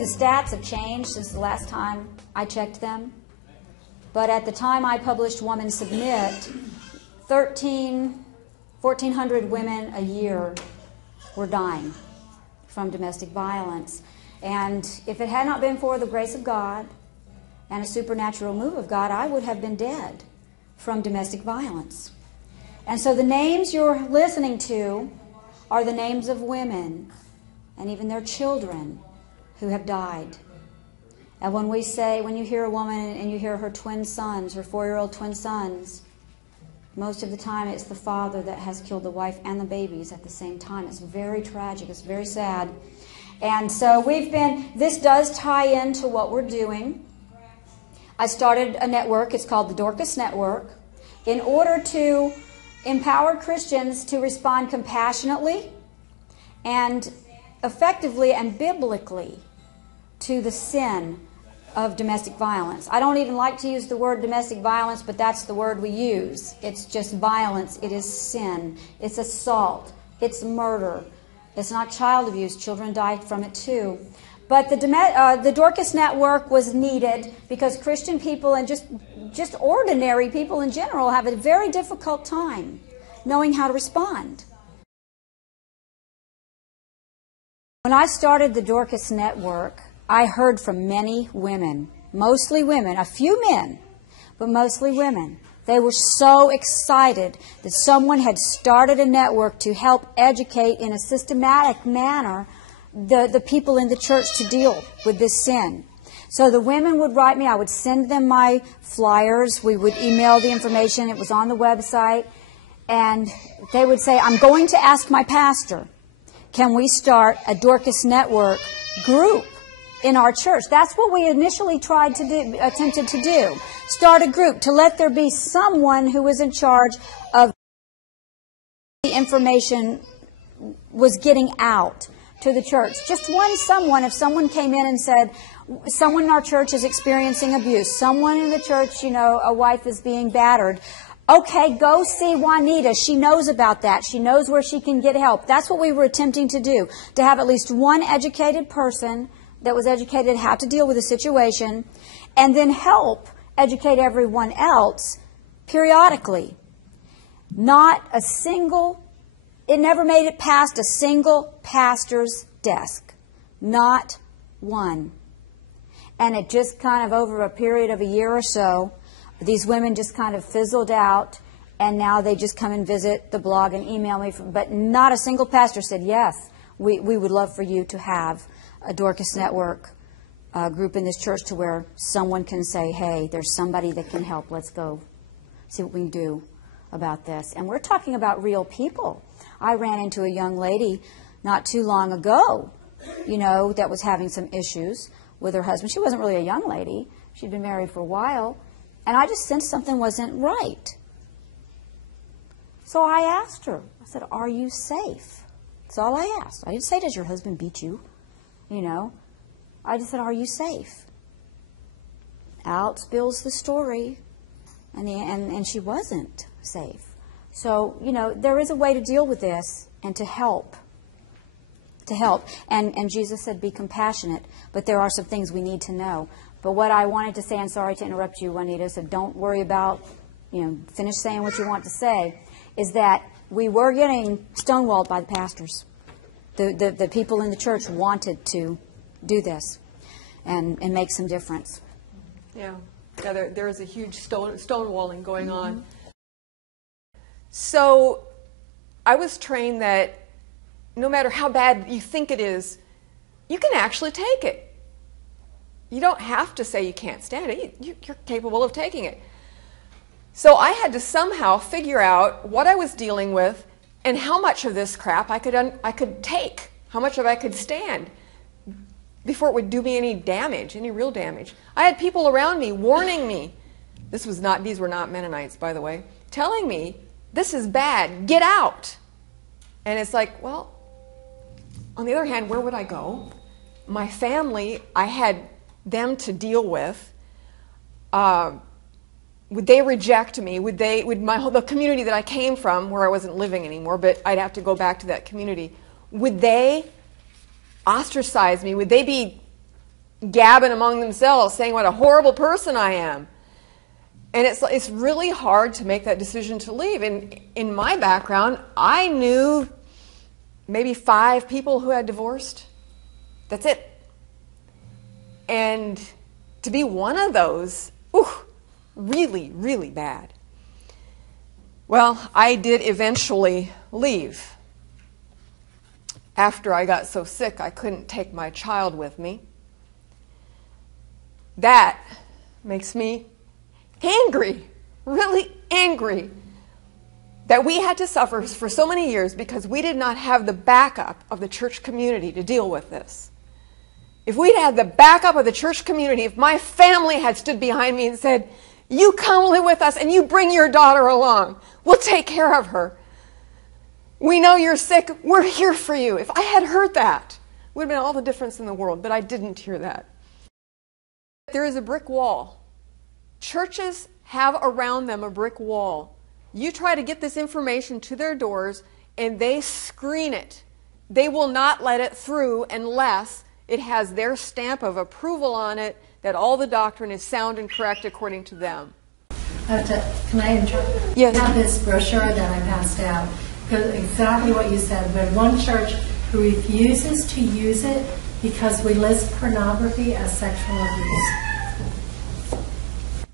the stats have changed since the last time I checked them. But at the time I published Woman Submit, 1,400 women a year were dying from domestic violence. And if it had not been for the grace of God and a supernatural move of God, I would have been dead from domestic violence. And so the names you're listening to are the names of women and even their children who have died. And when you hear a woman and you hear her twin sons, her 4-year-old twin sons, most of the time it's the father that has killed the wife and the babies at the same time. It's very tragic. It's very sad. And so this does tie into what we're doing. I started a network. It's called the Dorcas Network, in order to empower Christians to respond compassionately and effectively and biblically to the sin of domestic violence. I don't even like to use the word domestic violence, but that's the word we use. It's just violence. It is sin. It's assault. It's murder. It's not child abuse. Children died from it too. But the Dorcas Network was needed because Christian people and just ordinary people in general have a very difficult time knowing how to respond. When I started the Dorcas Network, I heard from many women, mostly women, a few men, but mostly women. They were so excited that someone had started a network to help educate in a systematic manner the people in the church to deal with this sin. So the women would write me. I would send them my flyers. We would email the information. It was on the website. And they would say, I'm going to ask my pastor, can we start a Dorcas Network group in our church? That's what we initially attempted to do. Start a group to let there be someone who was in charge of the information was getting out to the church. Just someone, if someone came in and said, someone in our church is experiencing abuse, someone in the church, a wife is being battered, okay, go see Waneta. She knows about that. She knows where she can get help. That's what we were attempting to do, to have at least one educated person that was educated how to deal with the situation, and then help educate everyone else periodically. It never made it past a single pastor's desk. Not one. And it just kind of, over a period of a year or so, these women just kind of fizzled out, and now they just come and visit the blog and email me. But not a single pastor said, yes, we would love for you to have a Dorcas Network group in this church to where someone can say, hey, there's somebody that can help. Let's go see what we can do about this. And we're talking about real people. I ran into a young lady not too long ago, that was having some issues with her husband. She wasn't really a young lady. She'd been married for a while. And I just sensed something wasn't right. So I asked her, I said, are you safe? That's all I asked. I didn't say, does your husband beat you? I just said, are you safe? Out spills the story. And she wasn't safe. So, there is a way to deal with this and to help. And Jesus said, be compassionate. But there are some things we need to know. But what I wanted to say, and sorry to interrupt you, Waneta, so don't worry about, finish saying what you want to say, is that we were getting stonewalled by the pastors. The people in the church wanted to do this and make some difference. Yeah, there is a huge stonewalling going on. So I was trained that no matter how bad you think it is, you can actually take it. You don't have to say you can't stand it. You're capable of taking it. So I had to somehow figure out what I was dealing with and how much of this crap I could take, how much of it I could stand before it would do me any damage, any real damage. I had people around me warning me. These were not Mennonites, by the way, telling me, this is bad, get out. And it's like, well, on the other hand, where would I go? My family, I had them to deal with. Would they reject me? Would the community that I came from, where I wasn't living anymore, but I'd have to go back to that community, would they ostracize me? Would they be gabbing among themselves, saying what a horrible person I am. And it's really hard to make that decision to leave. And in my background, I knew maybe 5 people who had divorced. That's it. And to be one of those, really, really bad. Well, I did eventually leave. After I got so sick, I couldn't take my child with me. That makes me angry, really angry, that we had to suffer for so many years because we did not have the backup of the church community to deal with this. If we'd had the backup of the church community, if my family had stood behind me and said, you come live with us and you bring your daughter along, we'll take care of her. We know you're sick, we're here for you. If I had heard that, it would have been all the difference in the world, but I didn't hear that. There is a brick wall. Churches have around them a brick wall. You try to get this information to their doors and they screen it. They will not let it through unless it has their stamp of approval on it that all the doctrine is sound and correct according to them. Can I interrupt? Yes. I have this brochure that I passed out. Because exactly what you said. We had one church who refuses to use it because we list pornography as sexual abuse.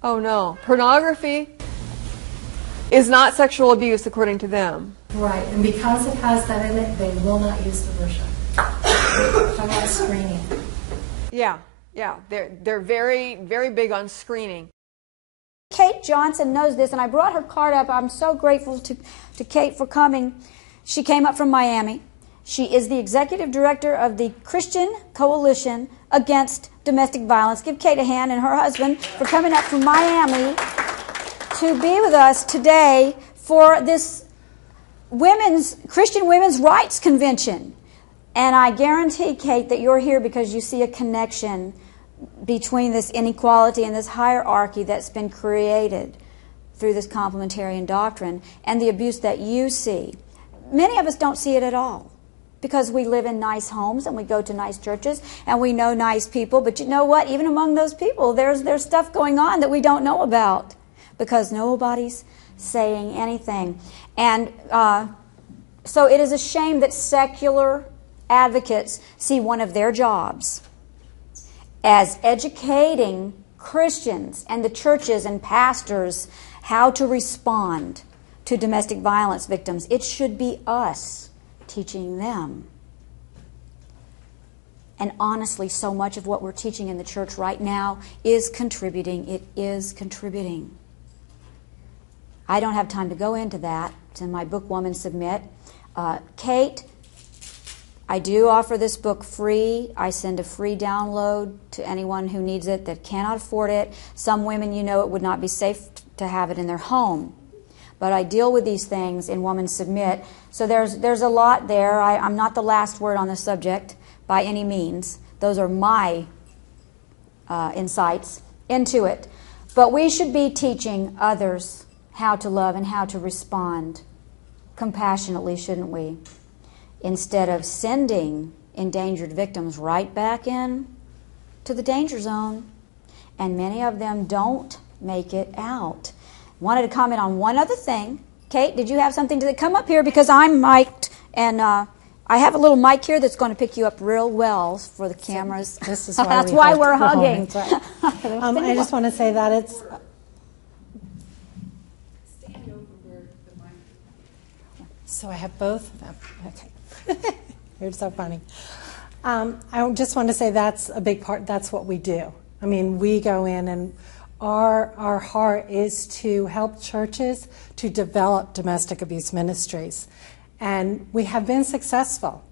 Oh no. Pornography is not sexual abuse according to them. Right. And because it has that in it, they will not use the brochure. How about screening? Yeah. They're very, very big on screening. Kate Johnson knows this, and I brought her card up. I'm so grateful to Kate for coming. She came up from Miami. She is the executive director of the Christian Coalition Against Domestic Violence. Give Kate a hand and her husband for coming up from Miami to be with us today for this Christian Women's Rights Convention. And I guarantee, Kate, that you're here because you see a connection between this inequality and this hierarchy that's been created through this complementarian doctrine and the abuse that you see. Many of us don't see it at all because we live in nice homes and we go to nice churches and we know nice people. But you know what? Even among those people, there's stuff going on that we don't know about because nobody's saying anything. And so it is a shame that secular advocates see one of their jobs as educating Christians and the churches and pastors how to respond to domestic violence victims. It should be us teaching them. And honestly, so much of what we're teaching in the church right now is contributing. It is contributing. I don't have time to go into that. It's in my book, Woman Submit. Kate, I do offer this book free. I send a free download to anyone who needs it that cannot afford it. Some women, you know, it would not be safe to have it in their home. But I deal with these things in Woman Submit. So there's a lot there. I'm not the last word on the subject by any means. Those are my insights into it. But we should be teaching others how to love and how to respond compassionately, shouldn't we? Instead of sending endangered victims right back in to the danger zone. And many of them don't make it out. Wanted to comment on one other thing. Kate, did you have something to come up here? Because I'm mic'd, and I have a little mic here that's going to pick you up real well for the cameras. So this is why that's why we're hugging. That's right. I just want to say that it's... Stand over where the mic is. So I have both of them. Okay. You're so funny. I just want to say that's a big part. That's what we do. I mean, we go in and our heart is to help churches to develop domestic abuse ministries. And we have been successful,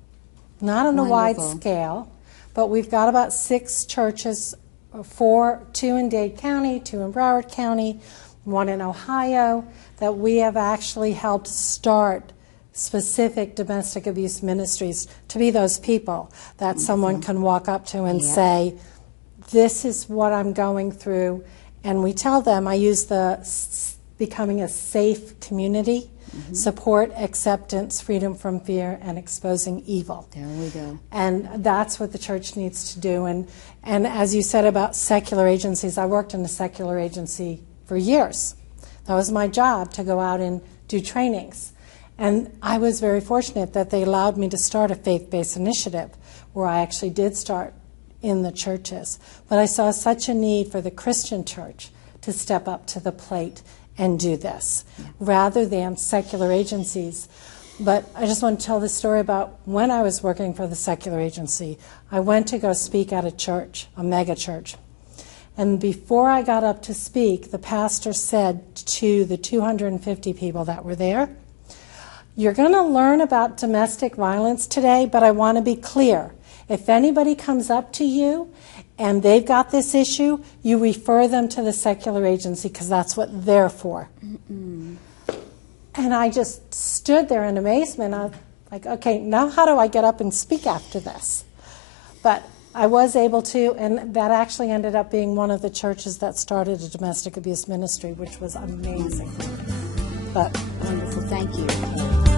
not on a wide scale, but we've got about 6 churches, 2 in Dade County, 2 in Broward County, 1 in Ohio, that we have actually helped start specific domestic abuse ministries to be those people that someone can walk up to and say, this is what I'm going through. And we tell them, I use the becoming a safe community. support, acceptance, freedom from fear, and exposing evil. There we go. And that's what the church needs to do. And as you said about secular agencies, I worked in a secular agency for years. That was my job, to go out and do trainings. And I was very fortunate that they allowed me to start a faith-based initiative where I actually did start in the churches. But I saw such a need for the Christian church to step up to the plate and do this, rather than secular agencies. But I just want to tell the story about when I was working for the secular agency. I went to go speak at a church, a mega church. And before I got up to speak, the pastor said to the 250 people that were there, "You're going to learn about domestic violence today, but I want to be clear. If anybody comes up to you and they've got this issue, you refer them to the secular agency because that's what they're for." Mm-mm. And I just stood there in amazement. I was like, okay, now how do I get up and speak after this? But I was able to, and that actually ended up being one of the churches that started a domestic abuse ministry, which was amazing. But wonderful, thank you.